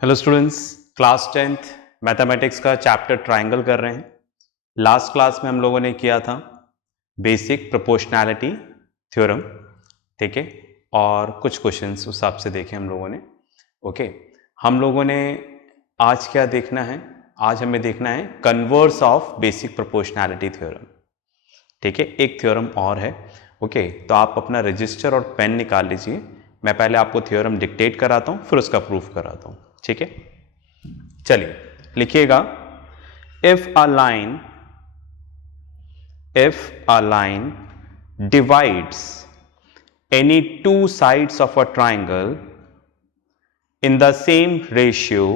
Hello students, class 10th mathematics का chapter triangle कर रहे हैं। लास्ट क्लास में हम लोगों ने किया था बेसिक प्रोपोर्शनैलिटी थ्योरम, ठीक है, और कुछ क्वेश्चंस उस हिसाब से देखे हम लोगों ने। ओके, हम लोगों ने आज क्या देखना है? आज हमें देखना है converse of basic proportionality theorem, ठीक है। एक थ्योरम और है। ओके, तो आप अपना रजिस्टर और पेन निकाल लीजिए। मैं पहले आपको थ्योरम डिक्टेट कराता हूं, फिर उसका प्रूफ कराता हूं, ठीक है। चलिए लिखिएगा, if a line divides any two sides of a triangle in the same ratio,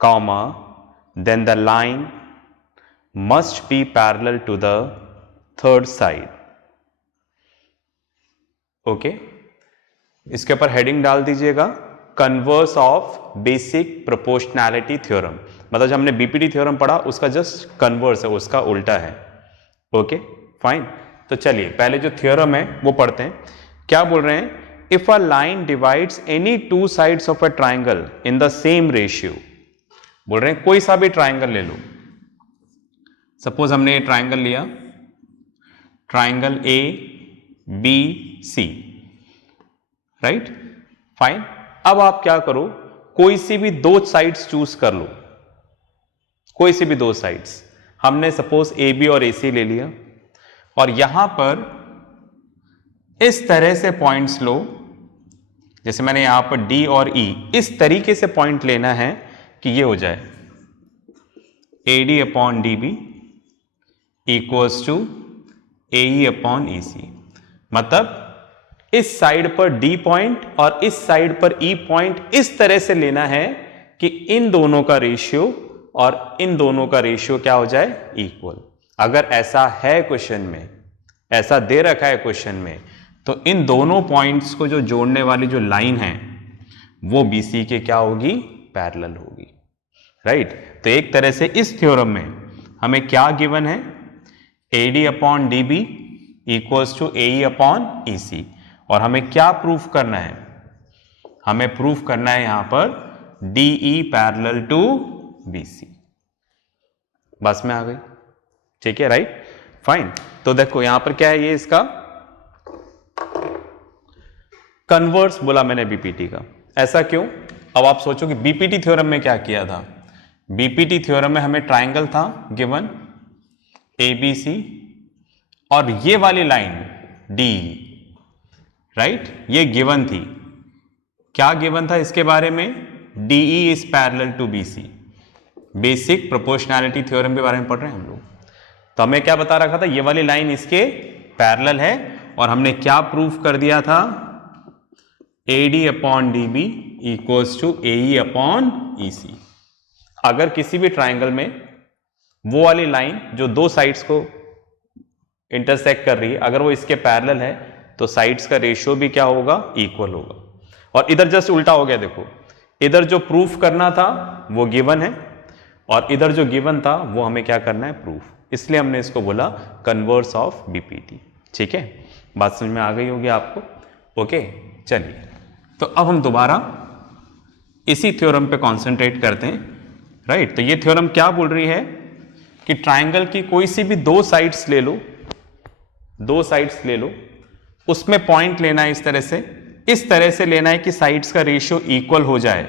comma, then the line must be parallel to the third side. Okay, इसके ऊपर हेडिंग डाल दीजिएगा converse of basic proportionality theorem. मतलब जो हमने BPT theorem पढ़ा उसका just converse है, उसका उल्टा है। ओके फाइन, तो चलिए पहले जो थ्योरम है वो पढ़ते हैं। क्या बोल रहे हैं? If a line divides any two sides of a triangle in the same ratio, बोल रहे हैं कोई सा भी ट्राइंगल ले लो। सपोज हमने ये ट्राइंगल लिया, triangle A B C, right, fine. अब आप क्या करो, कोई सी भी दो साइड्स चूज कर लो, कोई सी भी दो साइड्स। हमने सपोज ए बी और ए सी ले लिया, और यहां पर इस तरह से पॉइंट्स लो, जैसे मैंने यहां पर डी और ई, इस तरीके से पॉइंट लेना है कि ये हो जाए A D upon D B equals to A E upon E C. मतलब इस साइड पर डी पॉइंट और इस साइड पर ई पॉइंट इस तरह से लेना है कि इन दोनों का रेशियो और इन दोनों का रेशियो क्या हो जाए? इक्वल। अगर ऐसा है क्वेश्चन में, ऐसा दे रखा है क्वेश्चन में, तो इन दोनों पॉइंट्स को जो जोड़ने वाली जो लाइन है वो बीसी के क्या होगी? पैरेलल होगी, राइट। तो एक तरह से इस थ्योरम में हमें क्या गिवन है? A D upon D B equals to A E upon E C. और हमें क्या प्रूफ करना है? हमें प्रूफ करना है यहां पर D E parallel to B C. बस में आ गई, ठीक है, राइट, फाइन। तो देखो यहां पर क्या है, ये इसका कन्वर्स बोला मैंने बीपीटी का। ऐसा क्यों? अब आप सोचो कि बीपीटी थ्योरम में क्या किया था। बीपीटी थ्योरम में हमें ट्राइंगल था गिवन ए बी सी, और ये वाली लाइन डी, राइट, ये गिवन थी। क्या गिवन था इसके बारे में? DE is parallel to BC. Basic proportionality theorem के बारे में पढ़ रहे हैं हम लोग। तो हमें क्या बता रखा था? ये वाली लाइन इसके पैरेलल है, और हमने क्या प्रूफ कर दिया था? A D upon D B equals to A E upon E C. अगर किसी भी ट्राइंगल में वो वाली लाइन जो दो साइड्स को इंटरसेक्ट कर रही है, अगर वो इसके पैरेलल है, तो साइड्स का रेशियो भी क्या होगा? इक्वल होगा। और इधर जस्ट उल्टा हो गया, देखो, इधर जो प्रूफ करना था वो गिवन है, और इधर जो गिवन था वो हमें क्या करना है? प्रूफ। इसलिए हमने इसको बोला कन्वर्स ऑफ बीपीटी, ठीक है। बात समझ में आ गई होगी आपको। ओके, चलिए, तो अब हम दोबारा इसी थ्योरम पे कॉन्सेंट्रेट करते हैं, राइट। तो ये थ्योरम क्या बोल रही है कि ट्राइंगल की कोई सी भी दो साइड्स ले लो, दो साइड्स ले लो, उसमें पॉइंट लेना है इस तरह से लेना है कि साइड्स का रेशियो इक्वल हो जाए।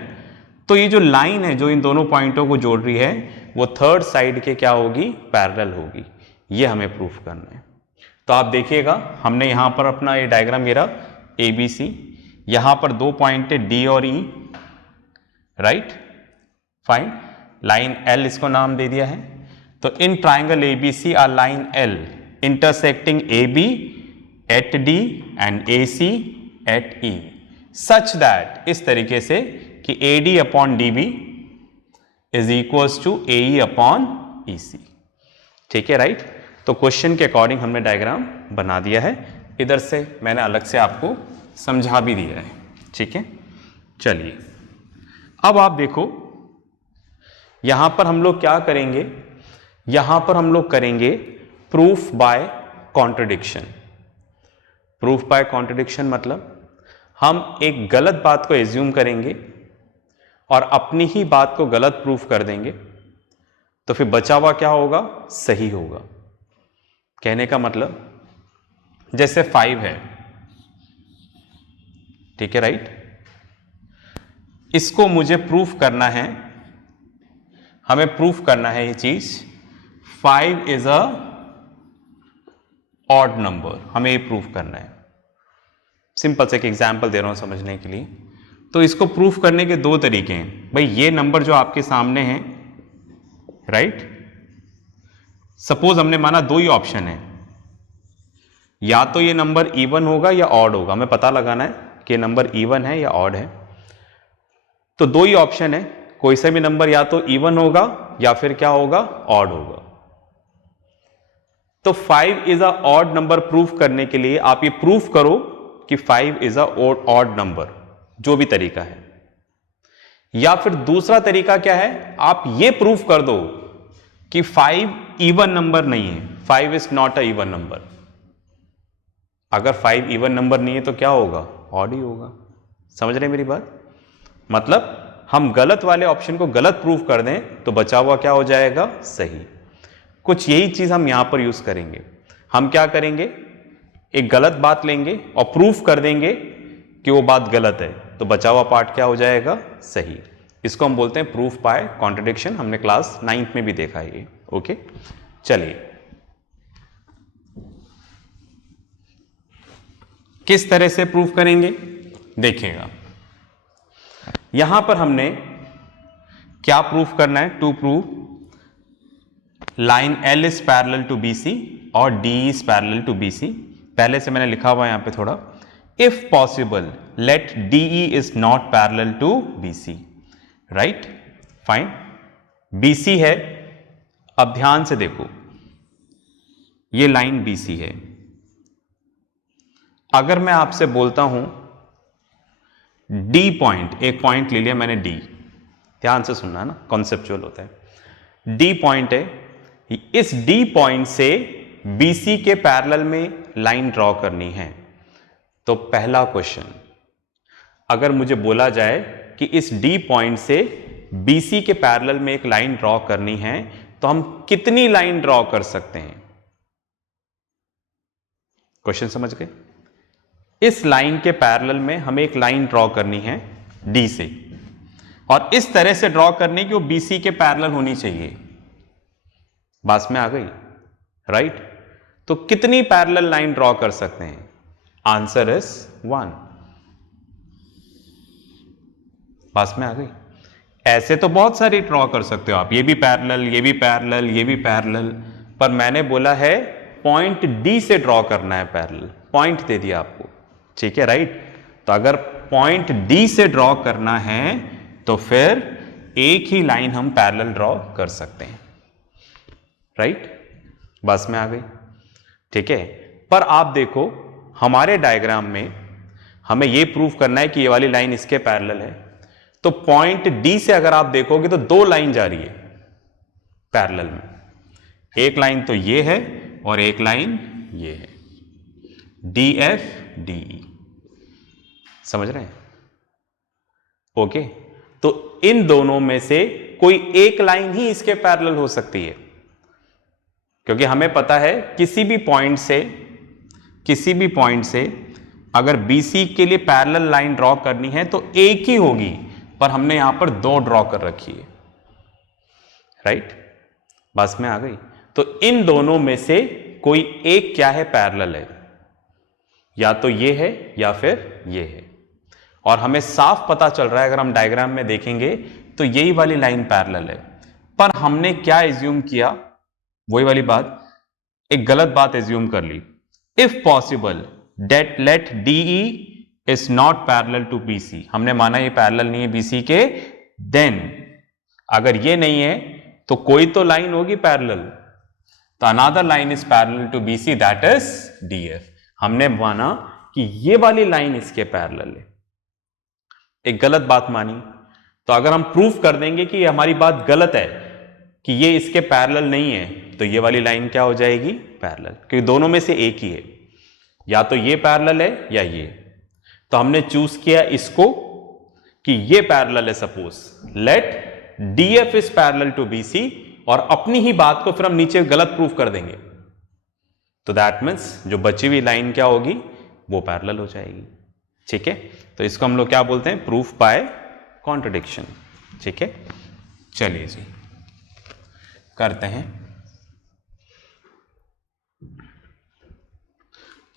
तो ये जो लाइन है जो इन दोनों पॉइंटों को जोड़ रही है वो थर्ड साइड के क्या होगी? पैरेलल होगी। ये हमें प्रूफ करना है। तो आप देखिएगा, हमने यहां पर अपना ये डायग्राम गिरा ए बी सी, यहां पर दो पॉइंट है डी और E, right, fine. Line L इसको नाम दे दिया है। तो in triangle A B C or line L intersecting AB at D and AC at E such that, इस तरीके से कि AD upon DB is equals to AE upon EC, ठीक है, राइट। तो क्वेश्चन के अकॉर्डिंग हमने डायग्राम बना दिया है। इधर से मैंने अलग से आपको समझा भी दिया है, ठीक है। चलिए अब आप देखो, यहां पर हम लोग क्या करेंगे? यहां पर हम लोग करेंगे proof by contradiction. Proof by contradiction मतलब हम एक गलत बात को एज्यूम करेंगे और अपनी ही बात को गलत प्रूफ कर देंगे तो फिर बचा हुआ क्या होगा, सही होगा। कहने का मतलब जैसे 5 है, ठीक है, राइट, इसको मुझे प्रूफ करना है, हमें प्रूफ करना है ये चीज 5 इज अ ऑड नंबर, हमें ये प्रूफ करना है। सिंपल से एक एग्जांपल दे रहा हूं समझने के लिए। तो इसको प्रूफ करने के दो तरीके हैं भाई। ये नंबर जो आपके सामने है, राइट, सपोज हमने माना दो ही ऑप्शन है, या तो ये नंबर इवन होगा या ऑड होगा। हमें पता लगाना है कि नंबर इवन है या ऑड है। तो दो ही ऑप्शन है, कोई सा भी नंबर या तो इवन होगा या फिर क्या होगा, ऑड होगा। तो 5 is a odd number proof करने के लिए आप ये प्रूफ करो कि 5 इज अ ऑड नंबर, जो भी तरीका है। या फिर दूसरा तरीका क्या है, आप ये प्रूफ कर दो कि 5 इवन नंबर नहीं है, 5 is not a even number. अगर 5 इवन नंबर नहीं है तो क्या होगा, ऑड ही होगा। समझ रहे मेरी बात? मतलब हम गलत वाले ऑप्शन को गलत प्रूफ कर दें तो बचा हुआ क्या हो जाएगा, सही। कुछ यही चीज हम यहां पर यूज करेंगे। हम क्या करेंगे, एक गलत बात लेंगे और प्रूफ कर देंगे कि वो बात गलत है, तो बचा हुआ पार्ट क्या हो जाएगा, सही। इसको हम बोलते हैं प्रूफ बाय कॉन्ट्रडिक्शन। हमने क्लास 9th में भी देखा है ये। ओके, चलिए किस तरह से प्रूफ करेंगे देखिएगा। यहां पर हमने क्या प्रूफ करना है, to proof line L is parallel to BC और D is parallel to BC। पहले से मैंने लिखा हुआ यहां पे थोड़ा, if possible let DE is not parallel to BC, right, fine. BC है, अब ध्यान से देखो, ये लाइन BC है। अगर मैं आपसे बोलता हूं D पॉइंट, एक पॉइंट ले लिया मैंने D, ध्यान से सुनना है ना, कॉन्सेप्चुअल होता है। D पॉइंट है, इस D पॉइंट से BC के पैरेलल में लाइन ड्रॉ करनी है। तो पहला क्वेश्चन, अगर मुझे बोला जाए कि इस D पॉइंट से BC के पैरेलल में एक लाइन ड्रॉ करनी है, तो हम कितनी लाइन ड्रॉ कर सकते हैं? क्वेश्चन समझ गए? इस लाइन के पैरेलल में हमें एक लाइन ड्रॉ करनी है D से, और इस तरह से ड्रॉ करनी कि वो BC के पैरेलल होनी चाहिए। बात में आ गई, राइट? तो कितनी पैरेलल लाइन ड्रॉ कर सकते हैं? Answer is 1। बात में आ गई। ऐसे तो बहुत सारी ड्रॉ कर सकते हो आप, ये भी पैरेलल, ये भी पैरेलल, ये भी पैरेलल, पर मैंने बोला है पॉइंट D से ड्रॉ करना है पैरेलल, पॉइंट दे दिया आपको, ठीक है, राइट? तो अगर पॉइंट D से ड्रॉ करना है तो फिर एक ही लाइन हम पैरेलल ड्रॉ कर सकते हैं, राइट? बस में आ गई, ठीक है। पर आप देखो हमारे डायग्राम में हमें यह प्रूफ करना है कि ये वाली लाइन इसके पैरेलल है, तो पॉइंट D से अगर आप देखोगे तो दो लाइन जा रही है पैरेलल में, एक लाइन तो ये है और एक लाइन ये है, DF DE। समझ रहे हैं? ओके, तो इन दोनों में से कोई एक लाइन ही इसके पैरेलल हो सकती है, क्योंकि हमें पता है किसी भी पॉइंट से अगर BC के लिए पैरेलल लाइन ड्रॉ करनी है तो एक ही होगी, पर हमने यहां पर दो ड्रॉ कर रखी है, राइट? बस में आ गई। तो इन दोनों में से कोई एक क्या है, पैरेलल है, या तो ये है या फिर ये है। और हमें साफ पता चल रहा है, अगर हम डायग्राम में देखेंगे तो यही वाली लाइन पैरेलल है, पर हमने क्या एज्यूम किया, वही वाली बात, एक गलत बात एज्यूम कर ली। If possible that let DE is not parallel to BC, हमने माना ये पैरेलल नहीं है BC के, देन अगर ये नहीं है तो कोई तो लाइन होगी पैरेलल, तो another line is parallel to BC, that is DF। हमने माना कि ये वाली लाइन इसके पैरेलल है, एक गलत बात मानी। तो अगर हम प्रूफ कर देंगे कि हमारी बात गलत है कि ये इसके पैरेलल नहीं है, तो ये वाली लाइन क्या हो जाएगी, पैरेलल, क्योंकि दोनों में से एक ही है, या तो ये पैरेलल है या ये। तो हमने चूज किया इसको कि ये पैरेलल है, suppose let DF is parallel to BC, और अपनी ही बात को फिर हम नीचे गलत प्रूफ कर देंगे, तो दैट मीन्स जो बची हुई लाइन क्या होगी, वो पैरेलल हो जाएगी। ठीक है, तो इसको हम लोग क्या बोलते हैं, प्रूफ बाय कॉन्ट्रडिक्शन। ठीक है, चलिए जी करते हैं।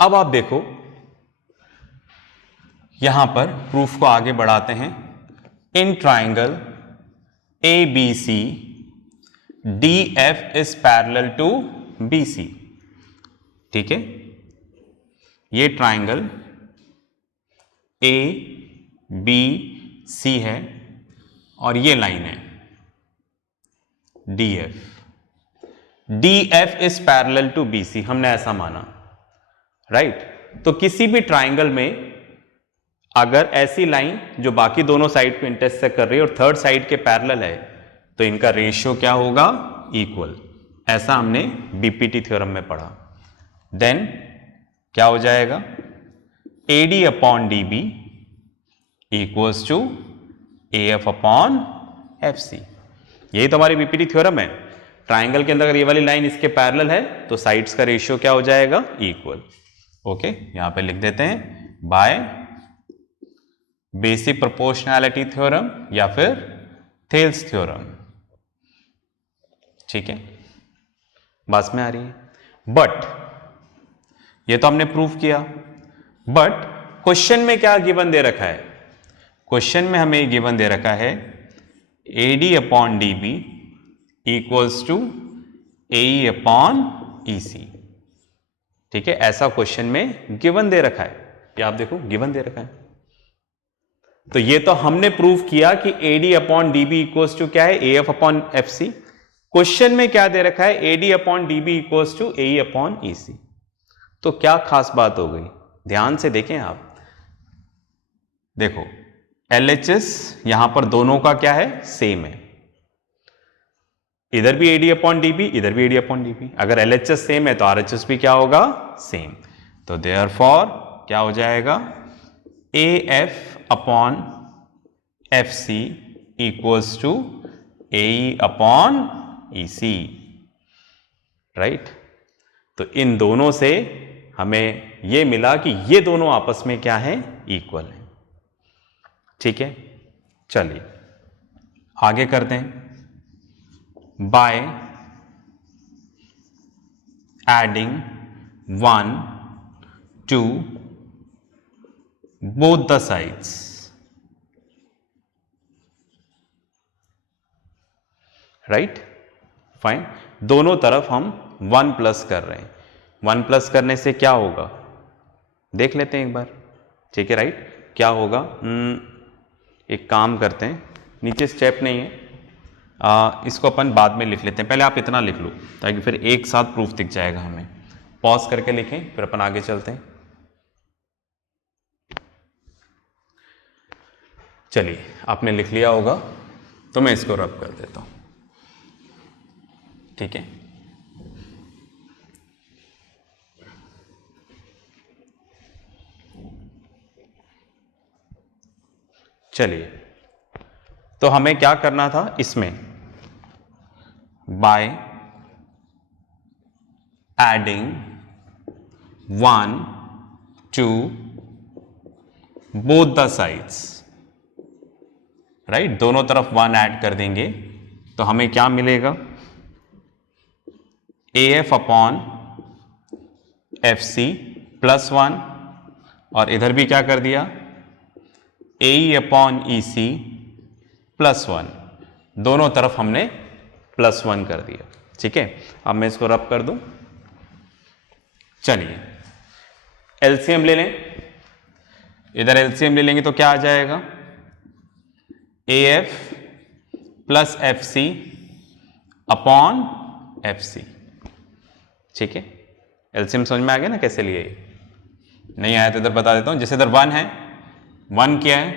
अब आप देखो यहां पर प्रूफ को आगे बढ़ाते हैं। In triangle ABC DF is parallel to BC। ठीक है, ये ट्राइंगल ABC है और ये लाइन है DF is parallel to BC, हमने ऐसा माना, राइट। तो किसी भी ट्राइंगल में अगर ऐसी लाइन जो बाकी दोनों साइड को इंटरसेक्ट कर रही है और थर्ड साइड के पैरेलल है, तो इनका रेशियो क्या होगा, इक्वल। ऐसा हमने बीपीटी थ्योरम में पढ़ा। देन क्या हो जाएगा, AD upon DB equals to AF upon FC। यही तो हमारी बीपीटी थ्योरम है। ट्राइंगल के अंदर अगर ये वाली लाइन इसके पैरेलल है तो साइड्स का रेशियो क्या हो जाएगा, इक्वल। ओके, यहां पे लिख देते हैं बाय बेसिक प्रोपोर्शनैलिटी थ्योरम या फिर थेल्स थ्योरम। ठीक है, बस में आ रही है। बट ये तो हमने प्रूफ किया, बट क्वेश्चन में क्या गिवन दे रखा है, क्वेश्चन में हमें गिवन दे रखा है AD upon DB equals to AE upon EC। ठीक है, ऐसा क्वेश्चन में गिवन दे रखा है, ये आप देखो गिवन दे रखा है। तो ये तो हमने प्रूव किया कि AD upon DB equals to क्या है, AF अपॉन FC। क्वेश्चन में क्या दे रखा है, AD upon DB equals to AE upon EC। तो क्या खास बात हो गई, ध्यान से देखें आप। देखो LHS यहां पर दोनों का क्या है, सेम है। इधर भी AD अपॉन DB, इधर भी AD अपॉन DB। अगर LHS सेम है तो RHS भी क्या होगा, सेम। तो देयरफॉर क्या हो जाएगा, AF upon FC equals to AE upon EC, right. तो इन दोनों से हमें यह मिला कि ये दोनों आपस में क्या है, इक्वल है। ठीक है, चलिए आगे करते हैं। By adding 1 to both the sides, right, fine. दोनों तरफ हम 1 प्लस कर रहे हैं। 1 प्लस करने से क्या होगा, देख लेते हैं एक बार। ठीक है, राइट, क्या होगा, एक काम करते हैं, नीचे स्टेप नहीं है, इसको अपन बाद में लिख लेते हैं। पहले आप इतना लिख लो ताकि फिर एक साथ प्रूफ दिख जाएगा हमें। पॉज करके लिखें, फिर अपन आगे चलते हैं। चलिए, आपने लिख लिया होगा तो मैं इसको रब कर देता हूं। ठीक है, चलिए, तो हमें क्या करना था इसमें, by adding 1 to both the sides, right, दोनों तरफ 1 ऐड कर देंगे तो हमें क्या मिलेगा, AF अपॉन FC प्लस 1, और इधर भी क्या कर दिया, AE अपॉन EC प्लस 1, दोनों तरफ हमने प्लस 1 कर दिया। ठीक है, अब मैं इसको रब कर दूं। चलिए एलसीएम ले लें, इधर एलसीएम ले लेंगे तो क्या आ जाएगा, AF plus FC upon FC। ठीक है, एलसीएम समझ में आ गया ना कैसे लिए, नहीं आया तो इधर बता देता हूं। जैसे इधर 1 है, 1 क्या है,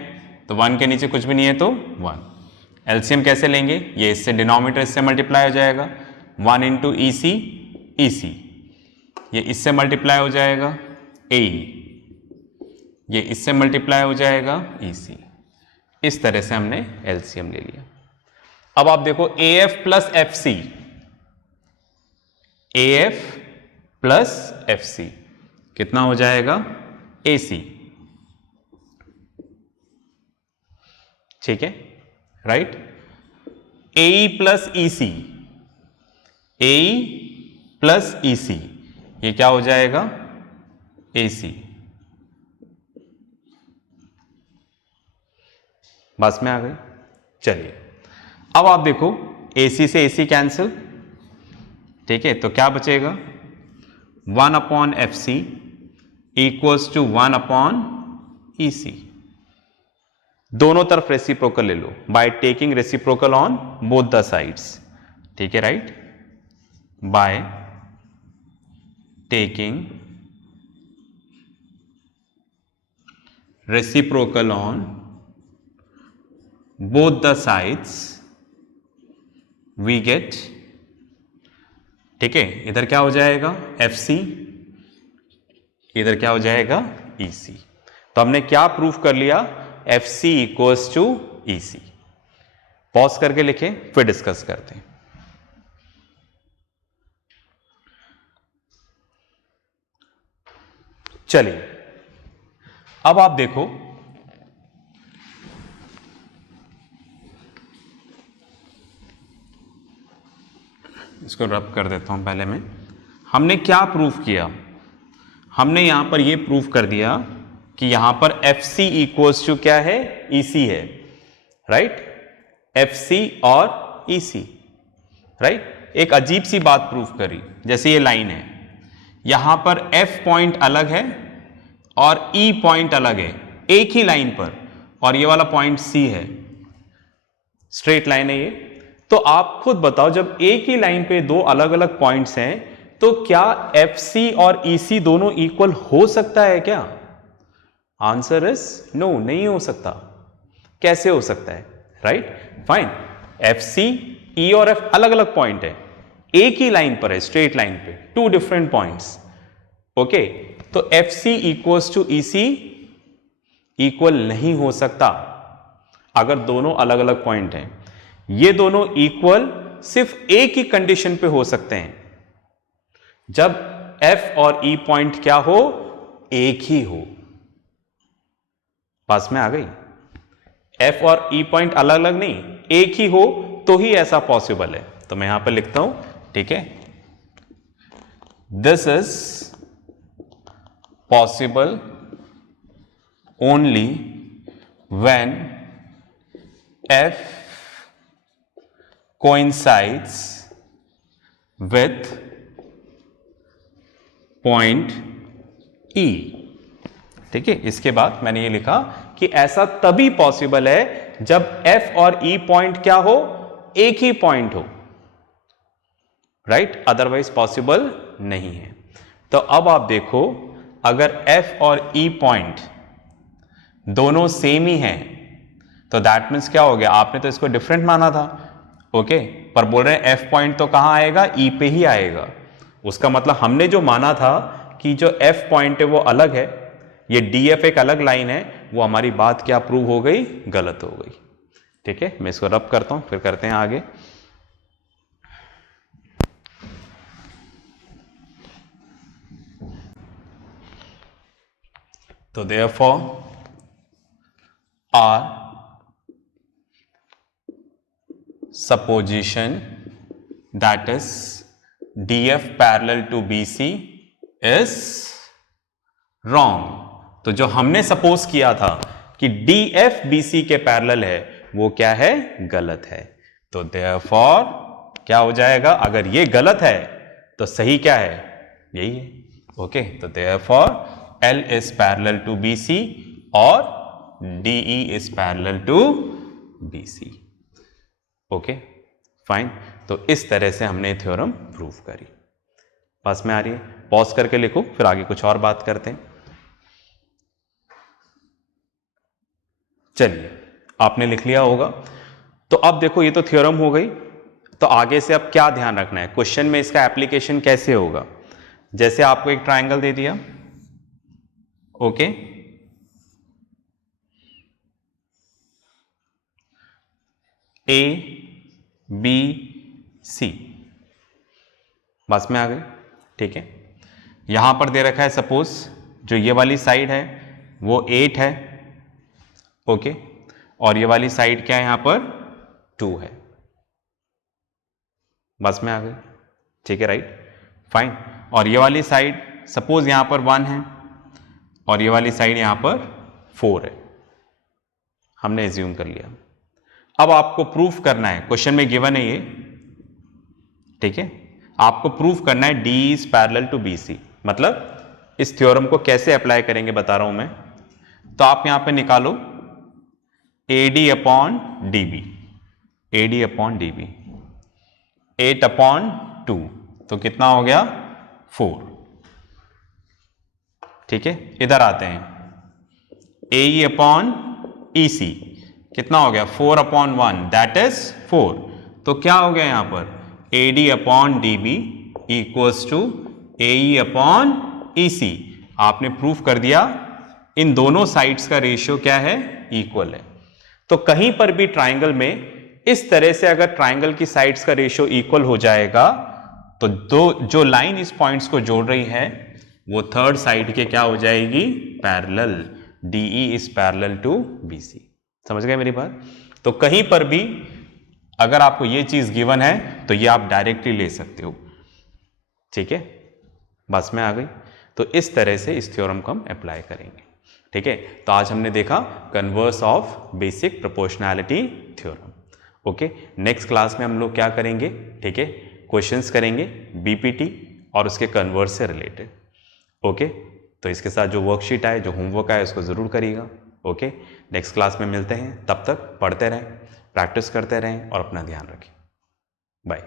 तो 1 के नीचे कुछ भी नहीं है तो 1। एलसीएम कैसे लेंगे, ये इससे डिनोमिनेटर इससे मल्टीप्लाई हो जाएगा, 1 इंटू EC, ये इससे मल्टीप्लाई हो जाएगा AE, ये इससे मल्टीप्लाई हो जाएगा EC। इस तरह से हमने एलसीएम ले लिया। अब आप देखो AF plus FC, AF plus FC कितना हो जाएगा AC, ठीक है, right. AE plus EC, AE plus EC ये क्या हो जाएगा AC। बस में आ गई। चलिए अब आप देखो AC से AC कैंसिल, ठीक है, तो क्या बचेगा 1/FC इक्वल्स टू 1/EC। दोनों तरफ रेसिप्रोकल ले लो by taking reciprocal on both the sides, ठीक है, right, by taking reciprocal on both the sides we get, ठीक है, इधर क्या हो जाएगा FC, इधर क्या हो जाएगा EC। तो हमने क्या प्रूफ कर लिया FC equals to EC। Pause करके लिखें फिर डिस्कस करते हैं। चलिए अब आप देखो इसको रब कर देता हूं। पहले में हमने क्या प्रूफ किया, हमने यहां पर यह प्रूफ कर दिया कि यहां पर FC इक्वल्स टू क्या है EC है, राइट, FC और EC, राइट। एक अजीब सी बात प्रूफ करी, जैसे ये लाइन है, यहां पर F पॉइंट अलग है और E पॉइंट अलग है एक ही लाइन पर, और ये वाला पॉइंट C है, स्ट्रेट लाइन है ये। तो आप खुद बताओ जब एक ही लाइन पे दो अलग अलग पॉइंट्स हैं तो क्या FC और EC दोनों इक्वल हो सकता है क्या? आंसर इज नो, नहीं हो सकता। कैसे हो सकता है, राइट, फाइन। FC, E और F अलग अलग पॉइंट है, एक ही लाइन पर है, स्ट्रेट लाइन पे, टू डिफरेंट पॉइंट्स, ओके। तो FC equals to EC equal नहीं हो सकता अगर दोनों अलग अलग पॉइंट हैं। ये दोनों इक्वल सिर्फ एक ही कंडीशन पे हो सकते हैं, जब F और E पॉइंट क्या हो, एक ही हो। पास में आ गई। F और E पॉइंट अलग अलग नहीं, एक ही हो तो ही ऐसा पॉसिबल है। तो मैं यहां पर लिखता हूं, ठीक है, this is possible only when F coincides with point E, ठीक है। इसके बाद मैंने ये लिखा कि ऐसा तभी पॉसिबल है जब F और E पॉइंट क्या हो, एक ही पॉइंट हो, राइट, अदरवाइज पॉसिबल नहीं है। तो अब आप देखो अगर F और E पॉइंट दोनों सेम ही हैं तो दैट मीन्स क्या हो गया, आपने तो इसको डिफरेंट माना था, ओके, पर बोल रहे हैं F पॉइंट तो कहां आएगा, E पे ही आएगा। उसका मतलब हमने जो माना था कि जो F पॉइंट है वो अलग है, ये DF एक अलग लाइन है, वो हमारी बात क्या प्रूव हो गई, गलत हो गई। ठीक है, मैं इसको रब करता हूं फिर करते हैं आगे। तो therefore our supposition that is DF parallel to BC is wrong। तो जो हमने सपोज किया था कि DF BC के पैरेलल है वो क्या है, गलत है। तो therefore क्या हो जाएगा, अगर ये गलत है तो सही क्या है, यही है, ओके। तो therefore L is parallel to BC और DE is parallel to BC, okay, fine. तो इस तरह से हमने थ्योरम प्रूव करी। पास में आ रही है, पॉज करके लिखो फिर आगे कुछ और बात करते हैं। चलिए, आपने लिख लिया होगा। तो अब देखो ये तो थ्योरम हो गई, तो आगे से अब क्या ध्यान रखना है, क्वेश्चन में इसका एप्लीकेशन कैसे होगा। जैसे आपको एक ट्रायंगल दे दिया, ओके, ए बी सी, बस में आ गई। ठीक है, यहां पर दे रखा है सपोज जो ये वाली साइड है वो 8 है, ओके, और ये वाली साइड क्या है यहां पर 2 है, बस में आ गई। ठीक है, राइट, फाइन। और ये वाली साइड सपोज यहां पर 1 है और ये वाली साइड यहां पर 4 है, हमने एज्यूम कर लिया। अब आपको प्रूफ करना है, क्वेश्चन में गिवन है ये, ठीक है, आपको प्रूफ करना है D is parallel to B C. मतलब इस थ्योरम को कैसे अप्लाई करेंगे बता रहा हूं मैं। तो आप यहां पे निकालो A D upon D B, A D upon D B, 8 upon 2, तो कितना हो गया 4। ठीक है, इधर आते हैं, ए ई अपॉन ई सी कितना हो गया 4 अपॉन 1, दैट इज 4। तो क्या हो गया यहां पर A D upon D B equals to A E upon E C. आपने प्रूफ कर दिया इन दोनों साइड्स का रेशियो क्या है, इक्वल है। तो कहीं पर भी ट्राइंगल में इस तरह से अगर ट्राइंगल की साइड्स का रेशियो इक्वल हो जाएगा तो जो लाइन इस पॉइंट्स को जोड़ रही है वो थर्ड साइड के क्या हो जाएगी, parallel. DE is parallel to BC. समझ गए मेरी बात। तो कहीं पर भी अगर आपको ये चीज गिवन है तो ये आप डायरेक्टली ले सकते हो। ठीक है, बस में आ गई। तो इस तरह से इस थ्योरम को हम अप्लाई करेंगे। ठीक है, तो आज हमने देखा converse of basic proportionality theorem. Okay, next class में हम लोग क्या करेंगे, ठीक है, क्वेश्चंस करेंगे बीपीटी और उसके कन्वर्स से रिलेटेड। ओके, तो इसके साथ जो वर्कशीट आए, जो होमवर्क आए, उसको ज़रूर करिएगा। ओके, नेक्स्ट क्लास में मिलते हैं, तब तक पढ़ते रहें, प्रैक्टिस करते रहें और अपना ध्यान रखें। बाय।